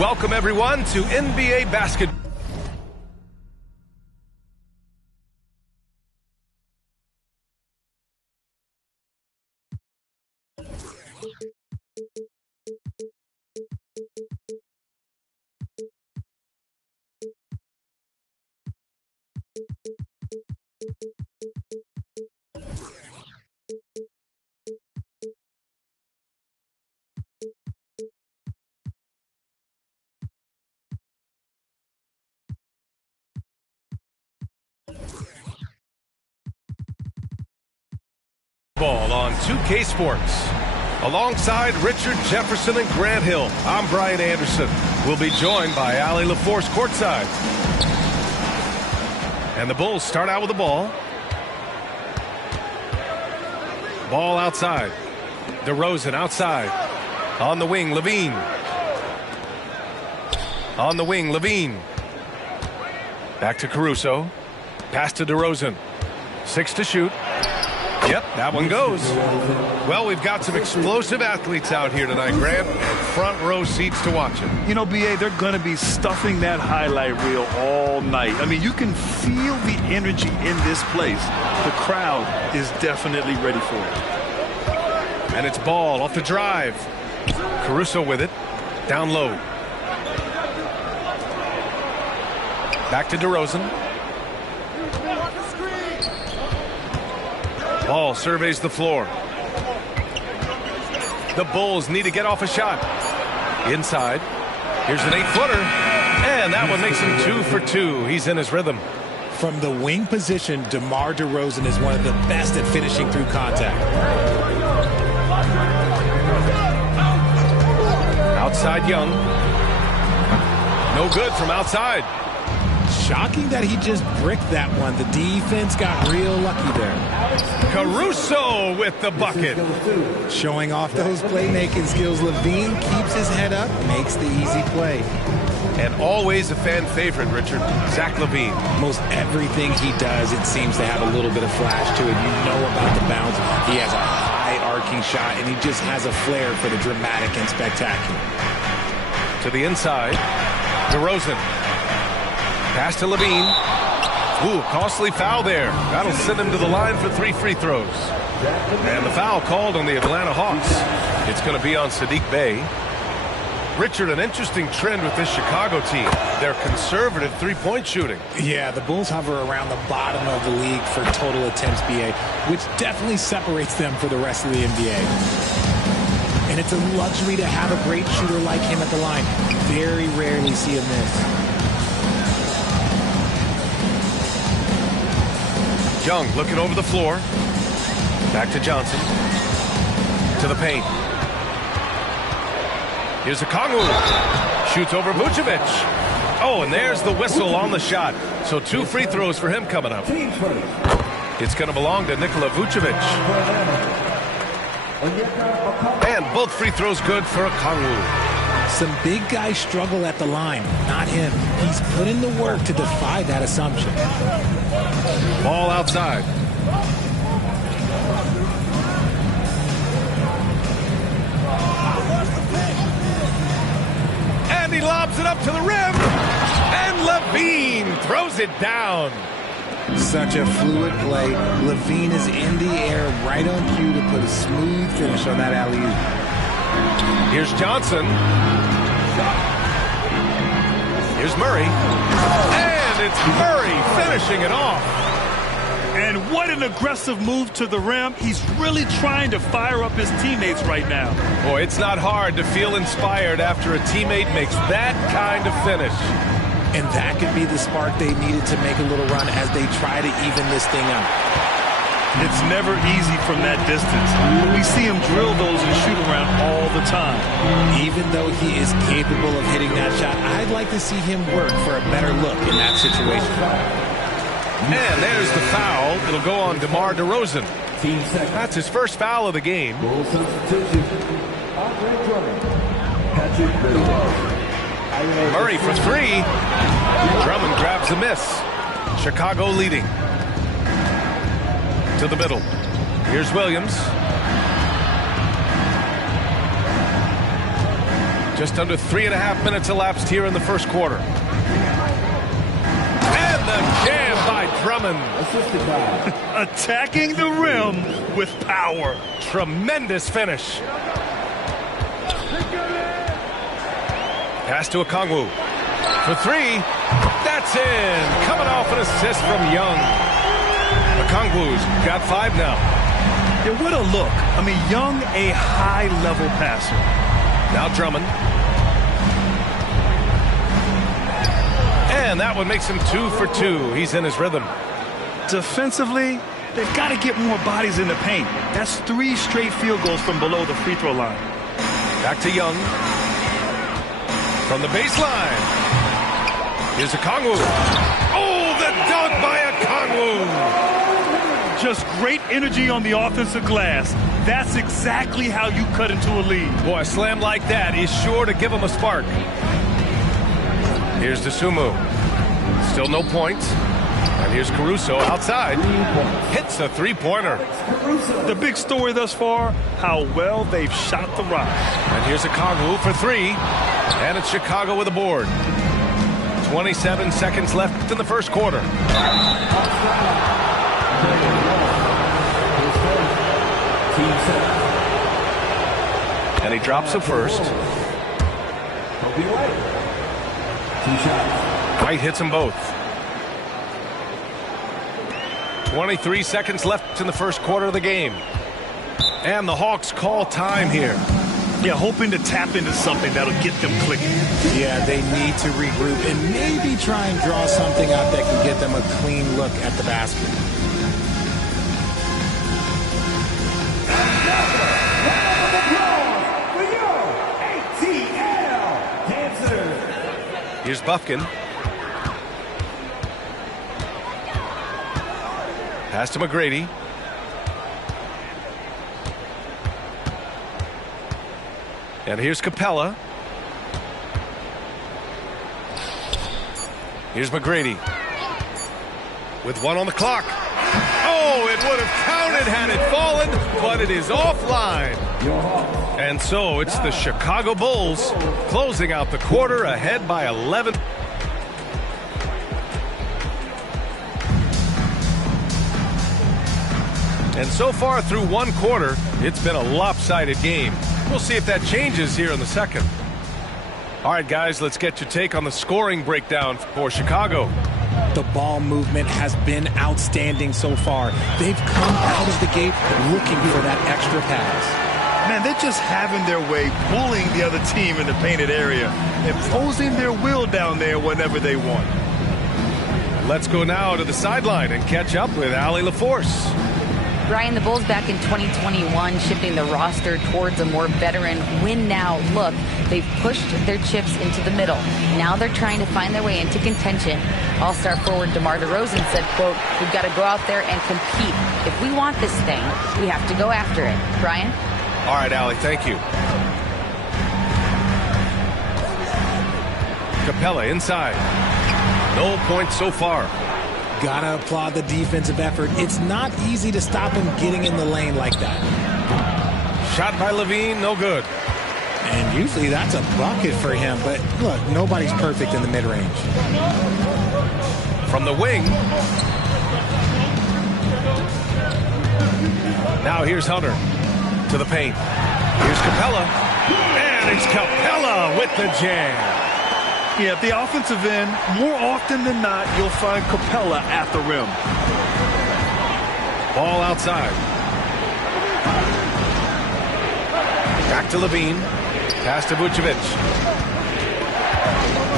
Welcome, everyone, to NBA basketball. Ball on 2K Sports. Alongside Richard Jefferson and Grant Hill, I'm Brian Anderson. We'll be joined by Allie LaForce courtside. And the Bulls start out with the ball. Ball outside. DeRozan outside. On the wing, Levine. On the wing, Levine. Back to Caruso. Pass to DeRozan. 6 to shoot. Yep, that one goes. Well, we've got some explosive athletes out here tonight, Grant, and front row seats to watch it. You know, B.A., they're going to be stuffing that highlight reel all night. I mean, you can feel the energy in this place. The crowd is definitely ready for it. And it's Ball off the drive. Caruso with it. Down low. Back to DeRozan. Ball surveys the floor. The Bulls need to get off a shot. Inside. Here's an 8-footer. And that one makes him 2 for 2. He's in his rhythm. From the wing position, DeMar DeRozan is one of the best at finishing through contact. Outside Young. No good from outside. Shocking that he just bricked that one. The defense got real lucky there. Caruso with the bucket. Showing off those playmaking skills. Levine keeps his head up, makes the easy play. And always a fan favorite, Richard. Zach LaVine. Most everything he does, it seems to have a little bit of flash to it. You know about the bounce. He has a high arcing shot, and he just has a flair for the dramatic and spectacular. To the inside. DeRozan. Pass to Levine. Ooh, costly foul there. That'll send him to the line for 3 free throws. And the foul called on the Atlanta Hawks. It's going to be on Sadiq Bey. Richard, an interesting trend with this Chicago team. They're conservative three-point shooting. Yeah, the Bulls hover around the bottom of the league for total attempts, BA, which definitely separates them for the rest of the NBA. And it's a luxury to have a great shooter like him at the line. Very rarely see him miss. Young looking over the floor. Back to Johnson. To the paint. Here's Okongwu. Shoots over Vucevic. Oh, and there's the whistle on the shot. So 2 free throws for him coming up. It's going to belong to Nikola Vucevic. And both free throws good for Okongwu. Some big guys struggle at the line, not him. He's put in the work to defy that assumption. Ball outside. And he lobs it up to the rim. And Levine throws it down. Such a fluid play. Levine is in the air right on cue to put a smooth finish on that alley-oop. Here's Johnson. Here's Murray. And it's Murray finishing it off. And what an aggressive move to the rim. He's really trying to fire up his teammates right now. Boy, it's not hard to feel inspired after a teammate makes that kind of finish. And that could be the spark they needed to make a little run as they try to even this thing out. It's never easy from that distance. We see him drill those and shoot around all the time. Even though he is capable of hitting that shot, I'd like to see him work for a better look in that situation. And there's the foul. It'll go on DeMar DeRozan. That's his first foul of the game. Murray for three. Drummond grabs a miss. Chicago leading. To the middle. Here's Williams. Just under 3.5 minutes elapsed here in the first quarter. And the jam by Drummond. Attacking the rim with power. Tremendous finish. Pass to Okongwu. For three. That's in. Coming off an assist from Young. Okongwu's got 5 now. Yeah, what a look. I mean, Young, a high-level passer. Now Drummond. And that one makes him 2 for 2. He's in his rhythm. Defensively, they've got to get more bodies in the paint. That's 3 straight field goals from below the free throw line. Back to Young. From the baseline. Here's Okongwu. Oh, the dunk by Okongwu. Just great energy on the offensive glass. That's exactly how you cut into a lead. Boy, a slam like that is sure to give him a spark. Here's DeSumo. Still no points. And here's Caruso outside. Hits a three-pointer. The big story thus far, how well they've shot the rock. And here's Okongwu for 3. And it's Chicago with a board. 27 seconds left in the first quarter. And he drops a first. White hits them both. 23 seconds left in the first quarter of the game. And the Hawks call time here. Yeah, hoping to tap into something that'll get them clicking. Yeah, they need to regroup and maybe try and draw something up that can get them a clean look at the basket. Here's Bufkin. Pass to McGrady. And here's Capella. Here's McGrady. With 1 on the clock. Oh, it would have counted had it fallen, but it is offline. And so it's the Chicago Bulls closing out the quarter ahead by 11. And so far through one quarter, it's been a lopsided game. We'll see if that changes here in the second. All right, guys, let's get your take on the scoring breakdown for Chicago. The ball movement has been outstanding so far. They've come out of the gate looking for that extra pass. Man, they're just having their way, bullying the other team in the painted area, imposing their will down there whenever they want. Let's go now to the sideline and catch up with Allie LaForce. Brian, the Bulls back in 2021 shifting the roster towards a more veteran win-now look. They've pushed their chips into the middle. Now they're trying to find their way into contention. All-star forward DeMar DeRozan said, quote, "We've got to go out there and compete. If we want this thing, we have to go after it." Brian? All right, Allie, thank you. Capella inside. No points so far. Gotta applaud the defensive effort. It's not easy to stop him getting in the lane like that. Shot by Levine, no good. And usually that's a bucket for him, but look, nobody's perfect in the mid-range. From the wing. Now here's Hunter to the paint. Here's Capella. And it's Capella with the jam. Yeah, at the offensive end, more often than not, you'll find Capella at the rim. Ball outside. Back to Levine. Pass to Vucevic.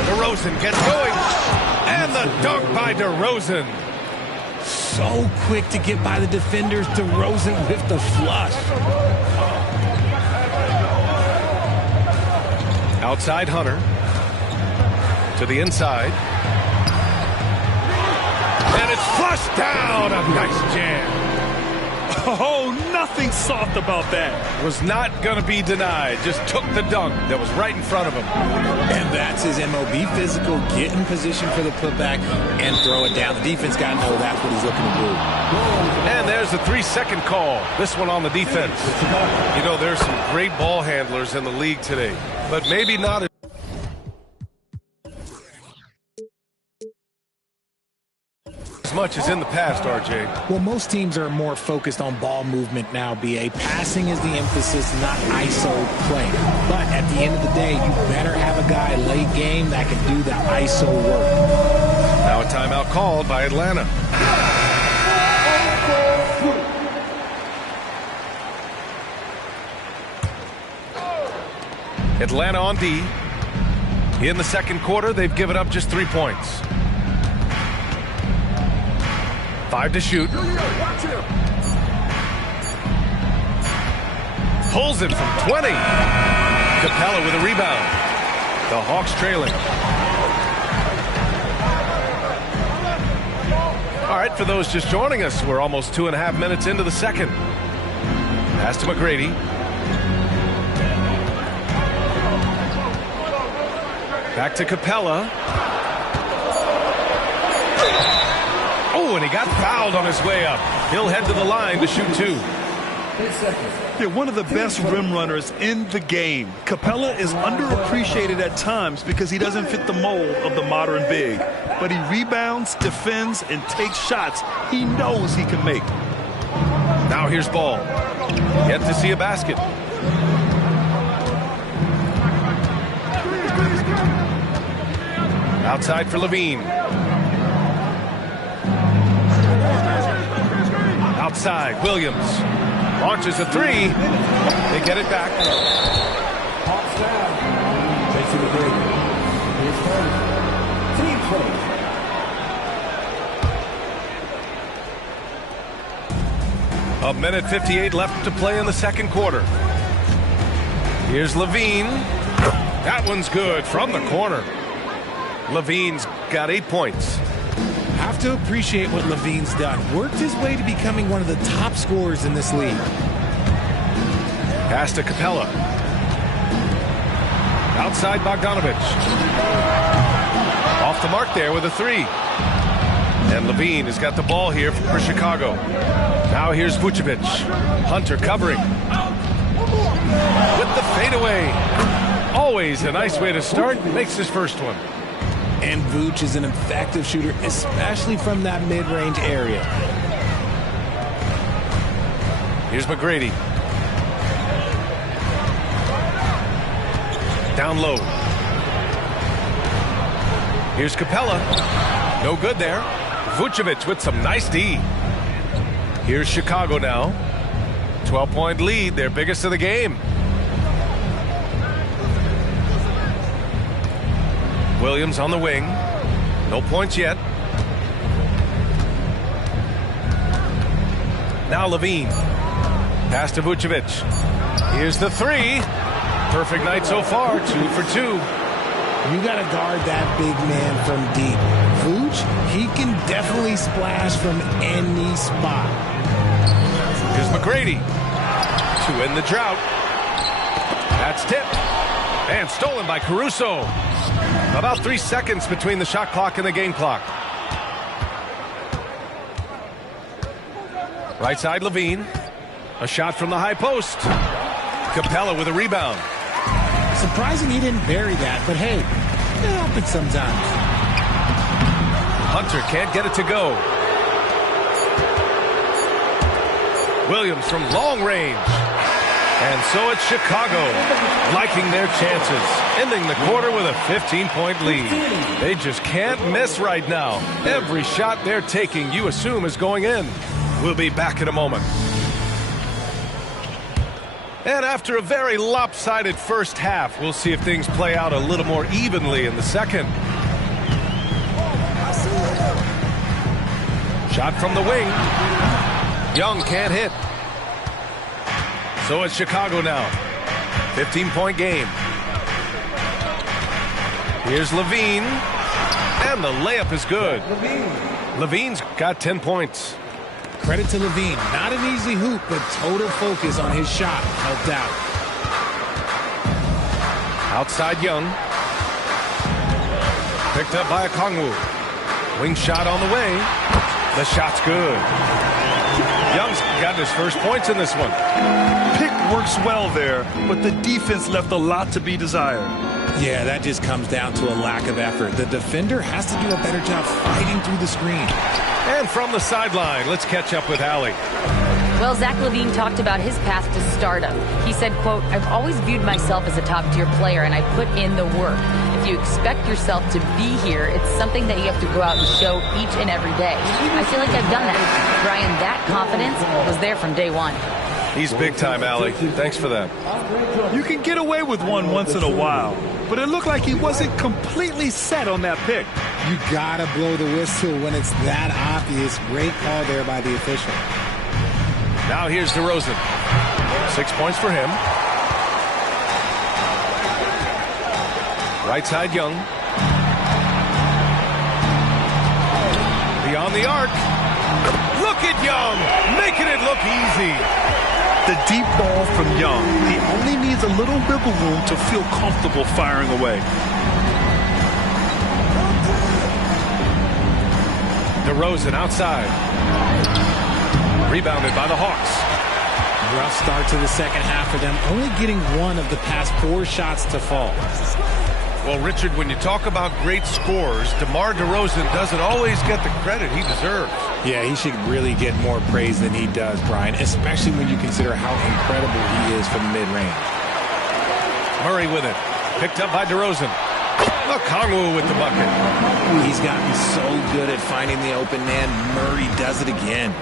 DeRozan gets going. And the dunk by DeRozan. So quick to get by the defenders. DeRozan with the flush. Outside Hunter. To the inside. And it's flushed down. A nice jam. Oh, nothing soft about that. Was not going to be denied. Just took the dunk that was right in front of him. And that's his MO. Be physical, get in position for the putback, and throw it down. The defense got to know that's what he's looking to do. And there's the 3-second call. This one on the defense. You know, there's some great ball handlers in the league today, but maybe not as much as in the past, RJ. Well, most teams are more focused on ball movement now, BA. Passing is the emphasis, not ISO play. But at the end of the day, you better have a guy late game that can do the ISO work. Now a timeout called by Atlanta. Atlanta on D. In the second quarter, they've given up just 3 points. 5 to shoot. Pulls it from 20. Capella with a rebound. The Hawks trailing. All right, for those just joining us, we're almost 2.5 minutes into the second. Pass to McGrady. Back to Capella. Oh, and he got fouled on his way up. He'll head to the line to shoot 2. They're one of the best rim runners in the game. Capella is underappreciated at times because he doesn't fit the mold of the modern big. But he rebounds, defends, and takes shots he knows he can make. Now here's Ball. Yet to see a basket. Outside for Levine. Outside, Williams. Launches a 3. They get it back. A minute 58 left to play in the second quarter. Here's Levine. That one's good from the corner. Levine's got 8 points. Have to appreciate what Levine's done. Worked his way to becoming one of the top scorers in this league. Pass to Capella. Outside Bogdanovich. Off the mark there with a 3. And Levine has got the ball here for Chicago. Now here's Vucevic. Hunter covering. With the fadeaway. Always a nice way to start. Makes his first one. And Vooch is an effective shooter, especially from that mid-range area. Here's McGrady. Down low. Here's Capella. No good there. Vucevic with some nice D. Here's Chicago now. 12-point lead, their biggest of the game. Williams on the wing. No points yet. Now Levine. Pass to Vucevic. Here's the 3. Perfect night so far. 2 for 2. You got to guard that big man from deep. Vooch, he can definitely splash from any spot. Here's McGrady. To end the drought. That's tipped. And stolen by Caruso. About 3 seconds between the shot clock and the game clock. Right side Levine. A shot from the high post. Capella with a rebound. Surprising he didn't bury that, but hey, it happens sometimes. Hunter can't get it to go. Williams from long range. And so it's Chicago liking their chances, ending the quarter with a 15-point lead. They just can't miss right now. Every shot they're taking, you assume, is going in. We'll be back in a moment. And after a very lopsided first half, we'll see if things play out a little more evenly in the second. Shot from the wing. Young can't hit. So it's Chicago now. 15-point game. Here's Levine. And the layup is good. Levine's got 10 points. Credit to Levine. Not an easy hoop, but total focus on his shot helped out. Outside Young. Picked up by Okongwu. Wing shot on the way. The shot's good. Young's got his first points in this one. Pick works well there, but the defense left a lot to be desired. Yeah, that just comes down to a lack of effort. The defender has to do a better job fighting through the screen. And from the sideline, let's catch up with Allie. Well, Zach LaVine talked about his path to stardom. He said, quote, "I've always viewed myself as a top-tier player, and I put in the work. If you expect yourself to be here, it's something that you have to go out and show each and every day. I feel like I've done that." Brian, that confidence was there from day one. He's big time, Allie. Thanks for that. You can get away with one once in a while, but it looked like he wasn't completely set on that pick. You gotta blow the whistle when it's that obvious. Great call there by the official. Now here's DeRozan. 6 points for him. Right side Young. Beyond the arc. Look at Young, making it look easy. The deep ball from Young. He only needs a little wiggle room to feel comfortable firing away. DeRozan outside. Rebounded by the Hawks. Rough start to the second half for them, only getting one of the past 4 shots to fall. Well, Richard, when you talk about great scores, DeMar DeRozan doesn't always get the credit he deserves. Yeah, he should really get more praise than he does, Brian, especially when you consider how incredible he is from mid-range. Murray with it. Picked up by DeRozan. Okongwu with the bucket. He's gotten so good at finding the open man. Murray does it again.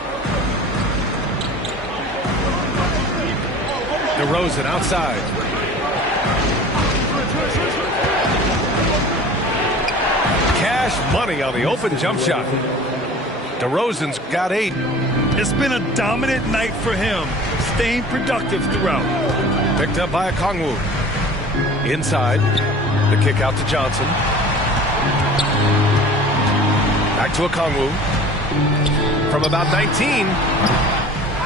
DeRozan outside. Cash money on the open jump shot. DeRozan's got 8. It's been a dominant night for him, staying productive throughout. Picked up by Okongwu. Inside. The kick out to Johnson. Back to Okongwu. From about 19.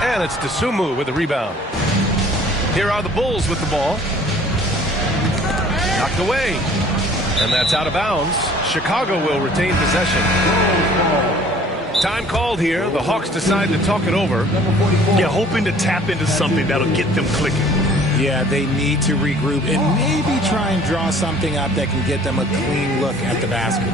And it's Dosunmu with the rebound. Here are the Bulls with the ball. Knocked away. And that's out of bounds. Chicago will retain possession. Time called here. The Hawks decide to talk it over. Yeah, hoping to tap into something that'll get them clicking. Yeah, they need to regroup and maybe try and draw something up that can get them a clean look at the basket.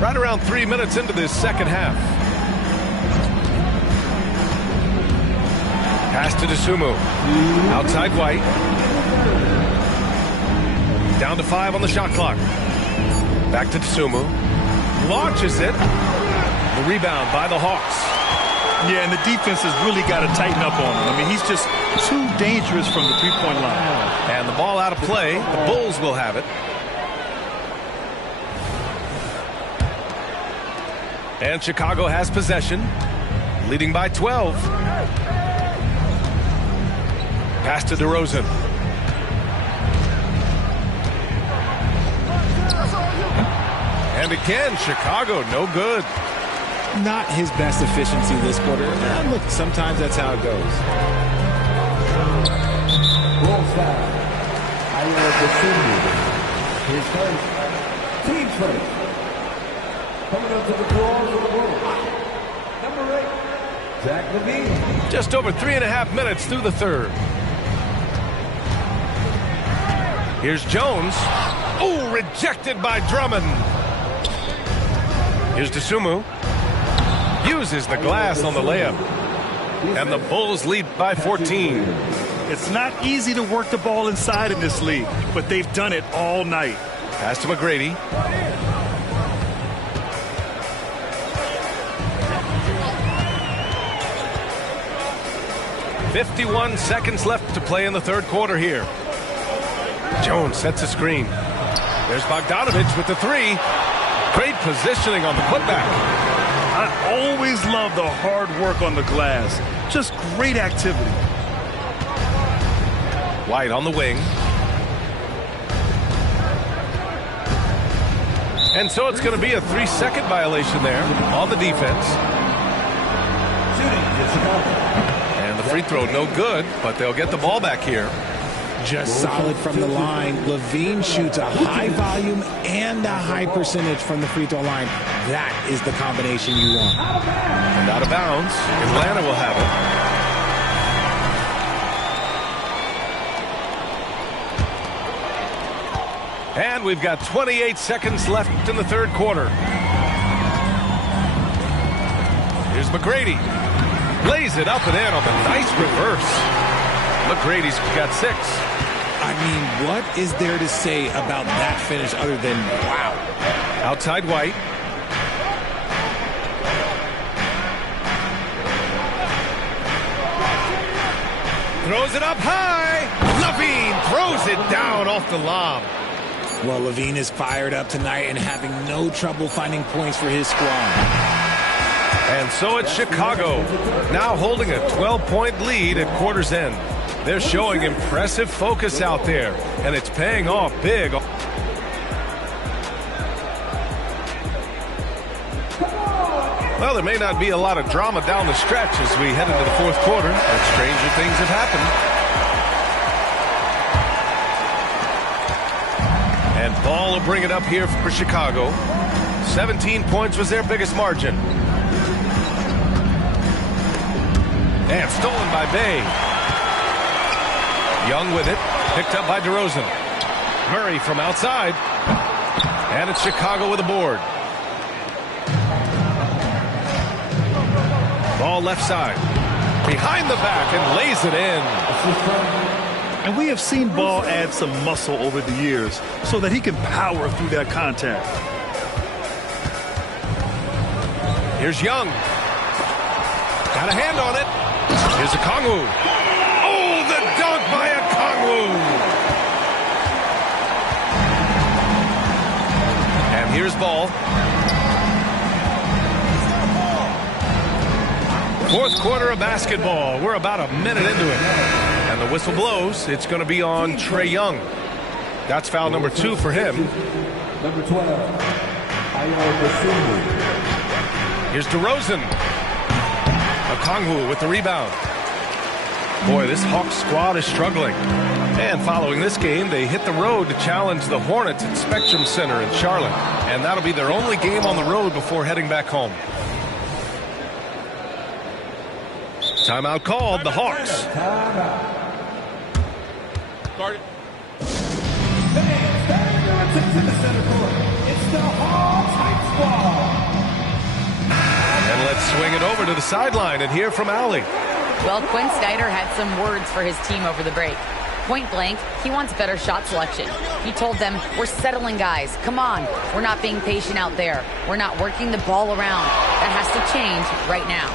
Right around 3 minutes into this second half. Pass to Dosunmu. Outside White. Down to 5 on the shot clock. Back to Dosunmu. Launches it. The rebound by the Hawks. Yeah, and the defense has really got to tighten up on him. I mean, he's just too dangerous from the three-point line. And the ball out of play. The Bulls will have it. And Chicago has possession, leading by 12. Pass to DeRozan. And again, Chicago, no good. Not his best efficiency this quarter. Look, sometimes that's how it goes. His first, team first. Coming up to the floor for the Bulls. Number 8, Zach LaVine. Just over 3.5 minutes through the third. Here's Jones. Oh, rejected by Drummond. Here's Dosunmu. Uses the glass on the layup. And the Bulls lead by 14. It's not easy to work the ball inside in this league, but they've done it all night. Pass to McGrady. "51 seconds left to play in the third quarter here." Jones sets a screen. There's Bogdanovich with the three. Great positioning on the putback. I always love the hard work on the glass. Just great activity. White on the wing. And so it's going to be a 3-second violation there on the defense. And the free throw no good, but they'll get the ball back here. Just solid from the line. Levine shoots a high volume and a high percentage from the free throw line. That is the combination you want. And out of bounds. Atlanta will have it. And we've got 28 seconds left in the third quarter. Here's McGrady. Lays it up and in on the nice reverse. McGrady's got 6. I mean, what is there to say about that finish other than wow? Outside White. Throws it up high. Levine throws it down off the lob. Well, Levine is fired up tonight and having no trouble finding points for his squad. And so it's Chicago, now holding a 12-point lead at quarter's end. They're showing impressive focus out there, and it's paying off big. Well, there may not be a lot of drama down the stretch as we head into the fourth quarter, but stranger things have happened. And Ball will bring it up here for Chicago. 17 points was their biggest margin. And stolen by Bay. Young with it, picked up by DeRozan. Murray from outside. And it's Chicago with a board. Ball left side. Behind the back and lays it in. And we have seen Ball add some muscle over the years so that he can power through that contact. Here's Young. Got a hand on it. Here's Okongwu. Oh, the dunk by Okongwu. And here's Ball. Fourth quarter of basketball. We're about a minute into it. And the whistle blows. It's going to be on Trae Young. That's foul number 2 for him. Number 12. Here's DeRozan. Okongwu with the rebound. Boy, this Hawks squad is struggling. And following this game, they hit the road to challenge the Hornets at Spectrum Center in Charlotte. And that'll be their only game on the road before heading back home. Timeout called, the Hawks. Start it. It's the Hawks ball. And let's swing it over to the sideline and hear from Allie. Well, Quinn Snyder had some words for his team over the break. Point blank, he wants better shot selection. He told them, we're settling guys. Come on. We're not being patient out there. We're not working the ball around. That has to change right now.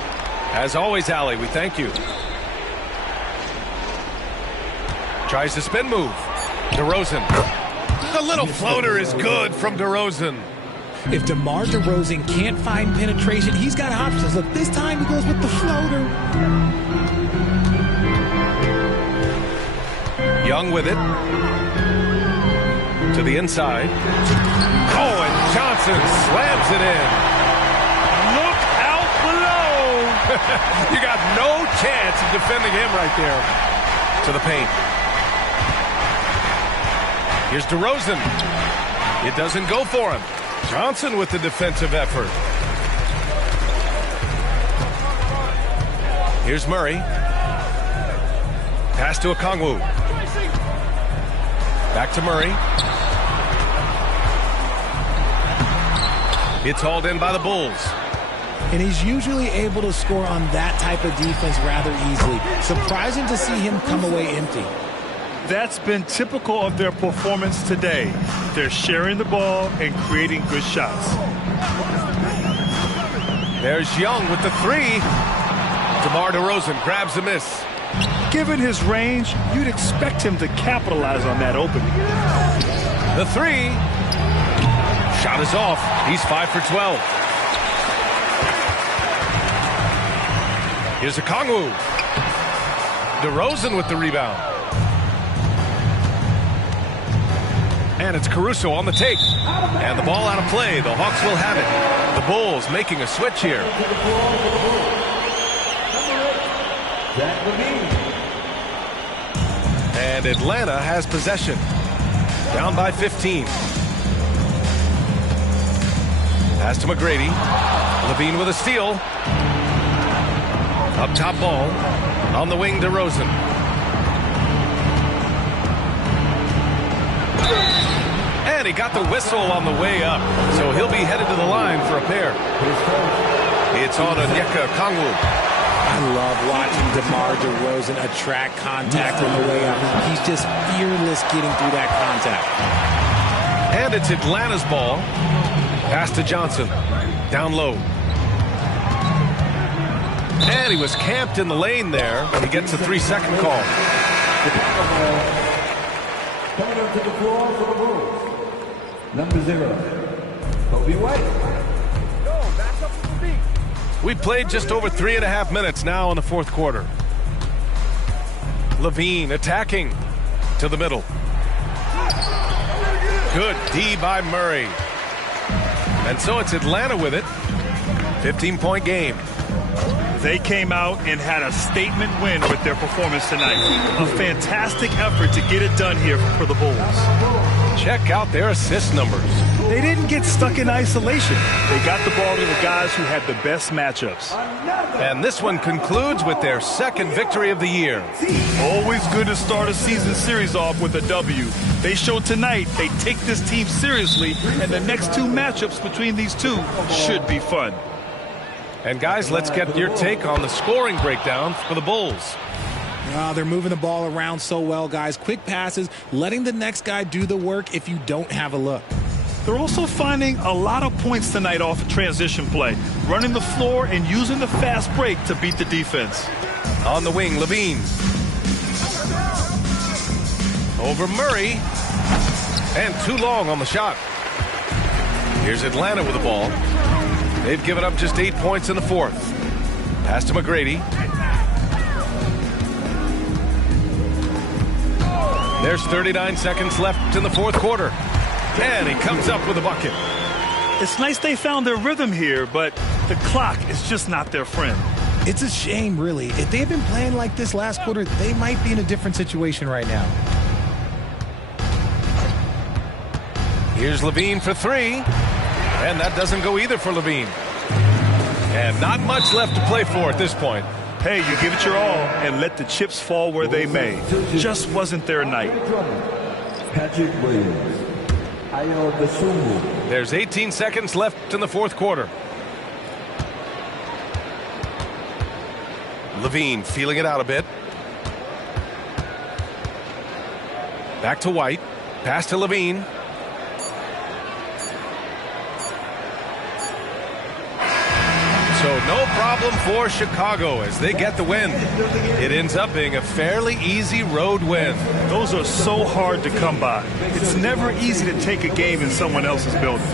As always, Allie, we thank you. Tries the spin move. DeRozan. The little floater is good from DeRozan. If DeMar DeRozan can't find penetration, he's got options. Look, this time he goes with the floater. Young with it. To the inside. Oh, and Johnson slams it in. Look out below. You got no chance of defending him right there. To the paint. Here's DeRozan. It doesn't go for him. Johnson with the defensive effort. Here's Murray. Pass to Okongwu. Back to Murray. It's hauled in by the Bulls. And he's usually able to score on that type of defense rather easily. Surprising to see him come away empty. That's been typical of their performance today. They're sharing the ball and creating good shots. There's Young with the three. DeMar DeRozan grabs a miss. Given his range, you'd expect him to capitalize on that opening. The three. Shot is off. He's 5 for 12. Here's Okongwu. DeRozan with the rebound. And it's Caruso on the take. And the ball out of play. The Hawks will have it. The Bulls making a switch here. And Atlanta has possession. Down by 15. Pass to McGrady. Levine with a steal. Up top ball. On the wing, DeRozan. And he got the whistle on the way up. So he'll be headed to the line for a pair. It's on Onyeka Okongwu. I love watching DeMar DeRozan attract contact on the way up. He's just fearless getting through that contact. And it's Atlanta's ball. Pass to Johnson. Down low. And he was camped in the lane there. He gets a 3-second call. Coming up to the floor for the Bulls. Number 0. Kobe White. We played just over 3.5 minutes now in the fourth quarter. Levine attacking to the middle. Good D by Murray. And so it's Atlanta with it. 15-point game. They came out and had a statement win with their performance tonight. A fantastic effort to get it done here for the Bulls. Check out their assist numbers. They didn't get stuck in isolation. They got the ball to the guys who had the best matchups. And this one concludes with their second victory of the year. Always good to start a season series off with a W. They showed tonight they take this team seriously, and the next two matchups between these two should be fun. And guys, let's get your take on the scoring breakdown for the Bulls. They're moving the ball around so well, guys. Quick passes, letting the next guy do the work if you don't have a look. They're also finding a lot of points tonight off of transition play, running the floor and using the fast break to beat the defense. On the wing, Levine. Over Murray. And too long on the shot. Here's Atlanta with the ball. They've given up just 8 points in the fourth. Pass to McGrady. There's 39 seconds left in the fourth quarter. And he comes up with a bucket. It's nice they found their rhythm here, but the clock is just not their friend. It's a shame, really. If they had been playing like this last quarter, they might be in a different situation right now. Here's Levine for three. And that doesn't go either for Levine. And not much left to play for at this point. Hey, you give it your all and let the chips fall where they may. Just wasn't their night. Patrick Williams. There's 18 seconds left in the fourth quarter. Levine feeling it out a bit. Back to White. Pass to Levine. So no problem for Chicago as they get the win. It ends up being a fairly easy road win. Those are so hard to come by. It's never easy to take a game in someone else's building.